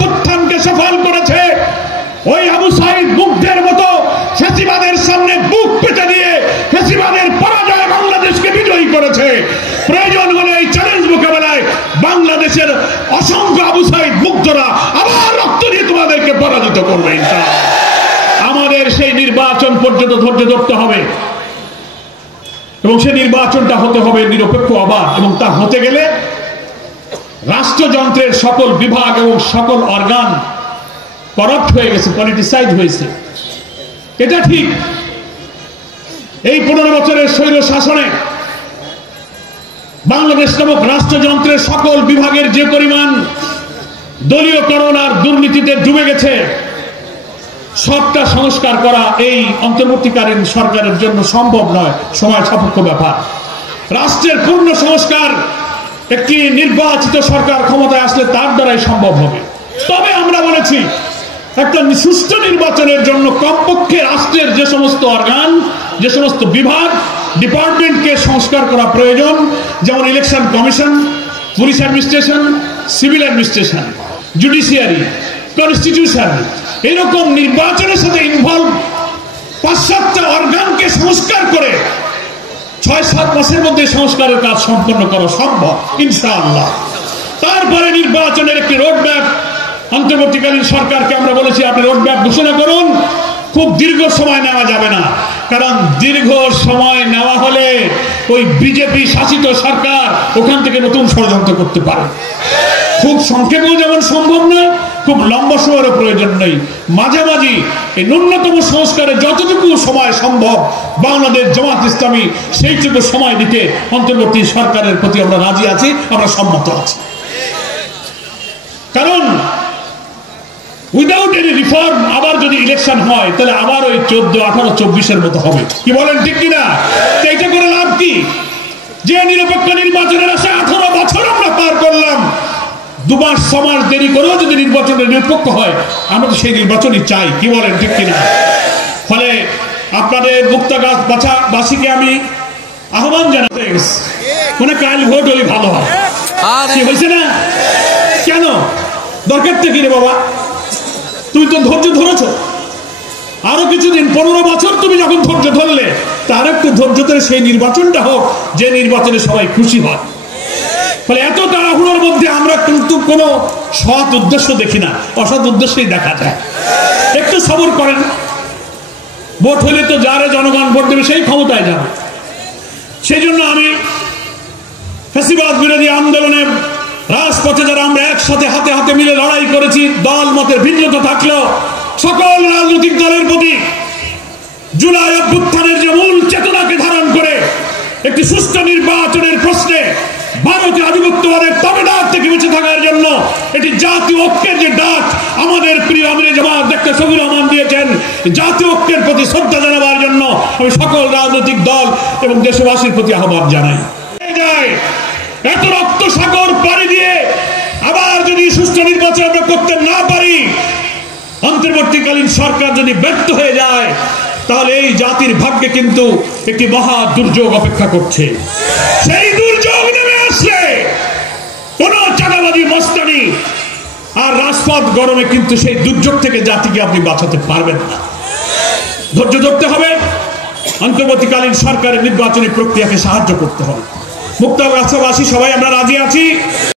অভ্যুত্থানকে সফল করেছে, ওই আবু সাইদ মুগ্ধের মতো ফ্যাসিবাদের সামনে বুক পেতে দিয়ে ফ্যাসিবাদের পরাজয় বাংলাদেশকে বিজয়ী করেছে। প্রয়োজন হলে এই চ্যালেঞ্জ মোকাবেলায় বাংলাদেশের অসংখ্য আবু সাইদ মুগ্ধরা আবার রক্ত দিয়ে তোমাদেরকে পরাজিত করবে ইনশাআল্লাহ। আমাদের সেই নির্বাচন পর্যন্ত ধৈর্য ধরতে হবে এবং সেই নির্বাচনটা হতে হবে নিরপেক্ষ, অবাধ, এবং তা হতে গেলে রাষ্ট্রযন্ত্রের সকল বিভাগ এবং সকল অর্গান করাপ্ট হয়ে গেছে, পলিটিসাইজ হয়েছে, এটা ঠিক। এই 15 বছরের স্বৈর শাসনে বাংলাদেশ নামক রাষ্ট্রযন্ত্রের সকল বিভাগের যে পরিমাণ দলীয়করণ আর দুর্নীতিতে ডুবে গেছে, সবটা সংস্কার করা এই অন্তর্বর্তীকালীন সরকারের জন্য সম্ভব নয়, সময় সাপেক্ষ ব্যাপার। রাষ্ট্রের পূর্ণ সংস্কার একটি নির্বাচিত সরকার ক্ষমতায় আসলে তার দ্বারাই সম্ভব হবে। তবে আমরা বলেছি একটা সুষ্ঠু নির্বাচনের জন্য কমপক্ষে রাষ্ট্রের যে সমস্ত অর্গান, যে সমস্ত বিভাগ, ডিপার্টমেন্টকে সংস্কার করা প্রয়োজন, যেমন election commission, police administration, civil administration, judiciary, constitution, এরকম নির্বাচনের সাথে ইনভলভ 5-7টা অর্গানকে সংস্কার করে 6-7 মাসের মধ্যে সংস্কারের কাজ সম্পন্ন করা সম্ভব ইনশাআল্লাহ। তারপরে নির্বাচনের একটি রোডম্যাপ অন্তর্বর্তীকালীন সরকারকে আমরা বলেছি আপনি রোডম্যাপ ঘোষণা করুন। খুব দীর্ঘ সময় নেওয়া যাবে না, কারণ দীর্ঘ সময় নেওয়া হলে ওই বিজেপি শাসিত সরকার ওখান থেকে নতুন ষড়যন্ত্র করতে পারে। খুব সংক্ষেপেও যেমন সম্ভব নয়, খুব লম্বা সময়ের প্রয়োজন নেই, মাঝামাঝি এই ন্যূনতম সংস্কারে যতটুকু সময় সম্ভব বাংলাদেশ জামাত ইসলামী সেইটুকু সময় দিতে অন্তর্বর্তী সরকারের প্রতি আমরা রাজি আছি, আমরা সম্মত আছি। কারণ উইদাউট এনি রিফর্ম আবার যদি ইলেকশন হয় তাহলে আবার ওই 14, 18, 24-এর মতো হবে। কি বলেন, ঠিক কিনা? এইটা করে লাভ কি? যে নিরপেক্ষ নির্বাচনের আশা 18 বছর আমরা পার করলাম, 2 মাস 6 মাস দেরি করেও যদি নির্বাচনের নিরপেক্ষ হয়, আমরা তো সেই নির্বাচনই চাই। কি বলেন, ঠিক কিনা? ফলে আপনাদের মুক্তাগাছবাসীকে আমি আহ্বান জানাতে গেছি, মানে কাল ভোট হলে ভালো হয়। কি হয়েছে না? কেন দরকার থেকে রে বাবা, তুমি তো ধৈর্য ধরেছ, আরো কিছুদিন 15 বছর তুমি যখন ধৈর্য ধরলে, তার একটু ধৈর্য ধরে সেই নির্বাচনটা হোক যে নির্বাচনে সবাই খুশি হয়। ফলে এত তাড়াহুড়োর মধ্যে আমরা কিন্তু কোনো সৎ উদ্দেশ্য দেখি না, অসৎ উদ্দেশ্যই দেখা যায়। একটু সবর করেন, ভোট হলে তো যারে জনগণ ভোট দেবে সেই ক্ষমতায় যাবে। সেই জন্য আমি ফ্যাসিবাদ বিরোধী আন্দোলনে রাজপথে যারা আমরা একসাথে হাতে হাতে মিলে লড়াই করেছি, দল মতের ভিন্নতা থাকলেও সকল রাজনৈতিক দলের প্রতি জুলাই অভ্যুত্থানের যে মূল চেতনাকে ধারণ করে একটি সুষ্ঠু নির্বাচনের প্রশ্নে ভারতীয় আধিপত্যবাদের তবেদার থেকে বেঁচে থাকার জন্য এটি জাতীয় ঐক্যের যে ডাক আমাদের প্রিয় আমিরে জামাত ডাক্তার শফিউর রহমান দিয়েছেন, জাতীয় ঐক্যের প্রতি শ্রদ্ধা জানাবার জন্য আমি সকল রাজনৈতিক দল এবং দেশবাসীর প্রতি আহ্বান জানাই। এত রক্ত সাগর পাড়ি দিয়ে আবার যদি সুষ্ঠু নির্বাচন আমরা করতে না পারি, অন্তর্বর্তীকালীন সরকার যদি ব্যর্থ হয়ে যায়, তাহলে এই জাতির ভাগ্যে কিন্তু একটি মহা দুর্যোগ অপেক্ষা করছে। সেই দুর্যোগ নেমে আসলে কোন চাঁদাবাজি, মস্তানি আর রাজপথ গরমে কিন্তু সেই দুর্যোগ থেকে জাতিকে আপনি বাঁচাতে পারবেন না। ধৈর্য ধরতে হবে, অন্তর্বর্তীকালীন সরকারের নির্বাচনী প্রক্রিয়াকে সাহায্য করতে হবে। মুক্তাগাছাবাসী সবাই আমরা রাজি আছি।